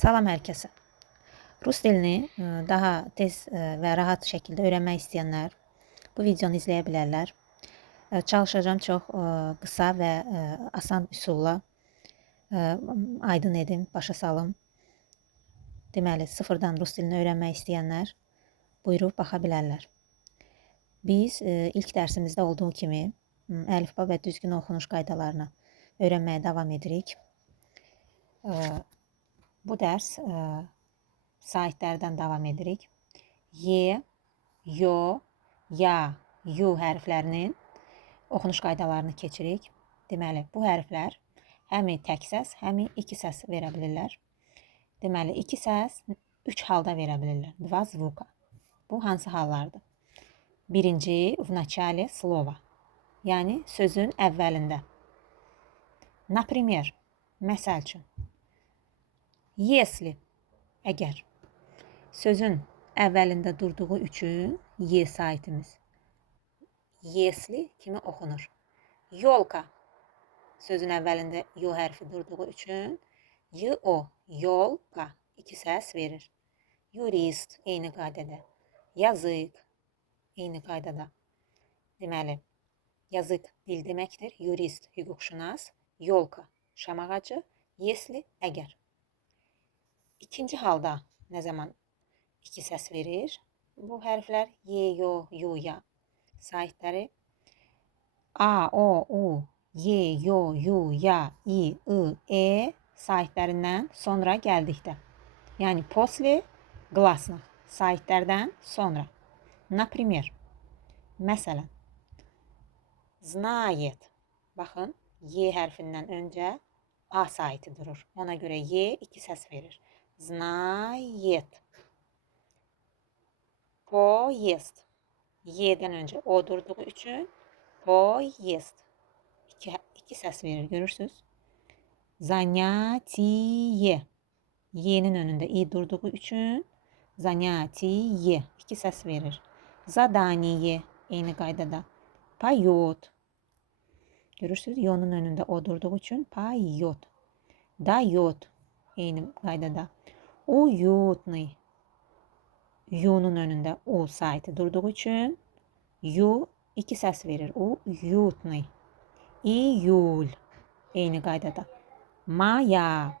Salam hər kəsə. Rus dilini daha tez və rahat şəkildə öyrənmək istəyənlər bu videonu izləyə bilərlər. Çalışacağam çox qısa və asan üsulla aydın edim, başa salım. Deməli, sıfırdan rus dilini öyrənmək istəyənlər buyurub baxa bilərlər. Biz ilk dərsimizdə olduğu kimi əlifba və düzgün oxunuş qaydalarını öyrənməyə davam edirik. Bu dərs saitlərdən davam edirik. Y, yo, ya, yu hərflərinin oxunuş qaydalarını keçirik. Deməli, bu hərflər həmi tək səs, həmi iki səs verə bilirlər. Deməli, iki səs üç halda verə bilirlər. Dva zvuka. Bu hansı hallardır? Birinci, v начале slova. Yəni, sözün əvvəlində. Например, məsəl üçün. Если, əgər. Sözün əvvəlində durduğu üçün Y saitimiz. Если kimi oxunur. Yolka. Sözün əvvəlində yo hərfi durduğu üçün yo, yolka iki səs verir. Yurist eyni qaydada. Yazık eyni qaydada. Deməli, yazık dil deməkdir. Yurist hüquqşünas. Yolka şam ağacı. Если əgər. İkinci halda nə zaman iki səs verir? Bu hərflər Y, yo, yu, ya saitləri A, O, U, Y, yo, yu, ya, I, E saitlərindən sonra gəldikdə. Yəni, после glasных saitlərdən sonra. Например, məsələn, знает. Baxın, Y hərfindən öncə A saiti durur. Ona görə Y iki səs verir. Знает. Поезд. Y'dən öncə O durduğu üçün поезд. İki səs verir, görürsünüz? Занятие. Y'nin önündə I durduğu üçün занятие. İki səs verir. Задание. Eyni qaydada. Поет. Görürsünüz? Y'nun önündə O durduğu üçün поет. Дает. Eyni qaydada. Уютный. Yu'nun önündə U saiti durduğu üçün Yu iki səs verir. Уютный. İyul. Eyni qaydada. Maya.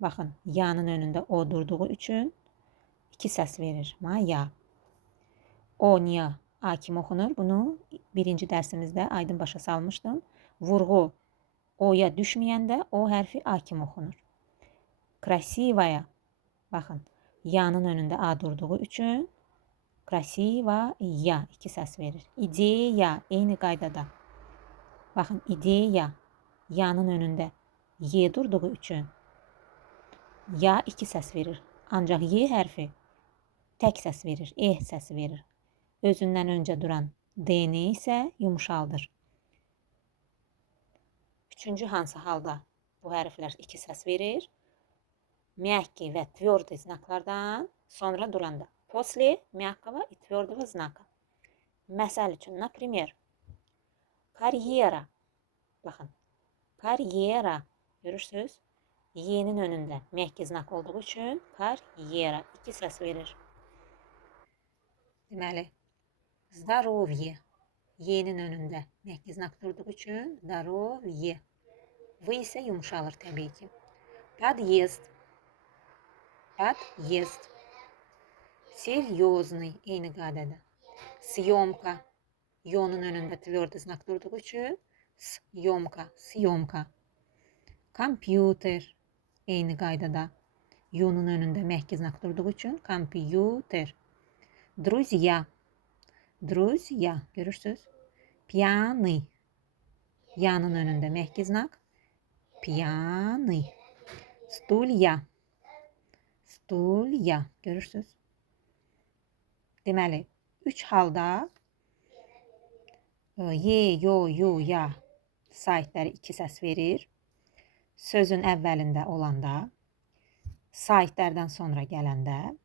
Baxın, Ya'nın önündə O durduğu üçün iki səs verir. Maya. O niyə A kimi oxunur? Bunu birinci dərsimizdə aydın başa salmışdım. Vurğu O'ya düşməyəndə O hərfi A kimi oxunur. Красивая. Baxın, Ya'nın önündə A durduğu üçün красивая iki səs verir. İdeya eyni qaydada. Baxın, ideya Ya'nın önündə Y durduğu üçün Ya iki səs verir. Ancaq Y hərfi tək səs verir. E səsi verir. Özündən öncə duran D-ni isə yumuşaldır. Üçüncü hansı halda bu hərflər iki səs verir? Мягкий və tвердый znaklardan sonra duranda. После мягкого и твердого знака. Məsəl üçün, например, карьера. Baxın, карьера. Görürsünüz? Y'nin önündə məhki znak olduğu üçün карьера iki səs verir. Deməli, здоровье. Y'nin önündə məhki znak durduğu üçün здоровье. V isə yumuşalır təbii ki. Подъезд. Подъезд. Серьезный eyni qaydada. Съемка. Y'nun önündə tвердый znak durduğu üçün съемка, съемка. Kompüter eyni qaydada. Y'nun önündə məhki znak durduğu üçün kompüter. Друзья. Друзья. Görürsünüz? Piyani. Ya'nın önündə məhki znak. Piyani. Stulya. Stulya. Görürsünüz? Deməli, üç halda Y, yo, yu, ya saitləri iki səs verir. Sözün əvvəlində olanda, saitlərdən sonra gələndə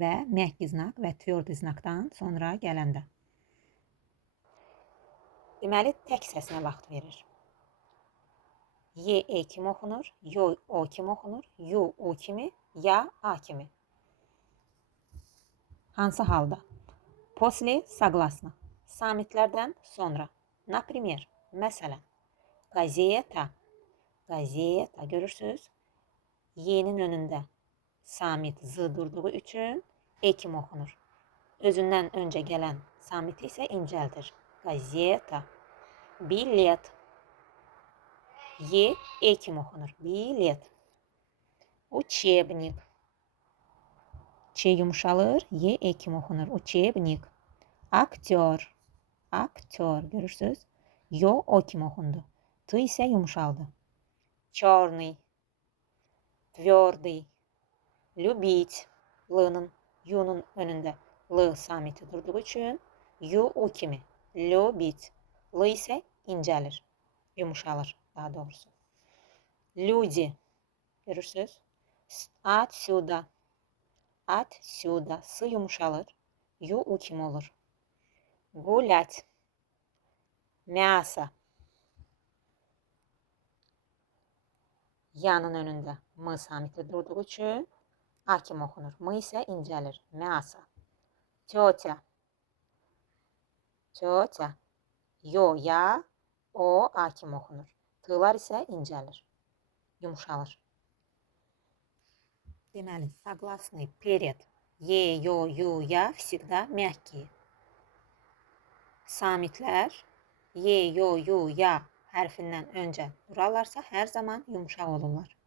və məhki znak və tвердый znakdan sonra gələndə. Deməli, tək səsinə vaxt verir. Y E kimi oxunur? Yo O kimi oxunur? Yu U kimi? Ya A kimi? Hansı halda? После согласно. Samitlərdən sonra. Например, məsələn, gazeta. Gazeta görürsünüz. Y'nin önündə samit z durduğu üçün E kimi oxunur. Özündən öncə gələn samiti isə incəldir. Gazeta. Bilet. Y E kimi oxunur. Bilet. Учебник. Ç yumuşalır. Y E kimi oxunur. Учебник. Aktör. Aktör. Görürsünüz. Yo O kimi oxundu. T isə yumuşaldı. Черный. Tвердый. Любить. L'nın, Yu'nun önündə L samiti durduğu üçün Yu U kimi. Любить. L isə incəlir. Yumuşalır daha doğrusu. Люди. Görürsünüz. Отсюда. Отсюда. S yumuşalır. Yu U kimi olur. Гулять. Мясо. Yanın önündə M samiti durduğu üçün A kimi oxunur. M isə incəlir. Мясо. Тетя. Tетя. Yo, ya, O, A kimi oxunur. T'lar isə incəlir. Yumuşalır. Deməli, согласные перед Е, Yo, Yu, Ya всегда мягкие. Samitlər Y, Yo, Yu, Ya hərfindən öncə durarlarsa hər zaman yumuşaq olurlar.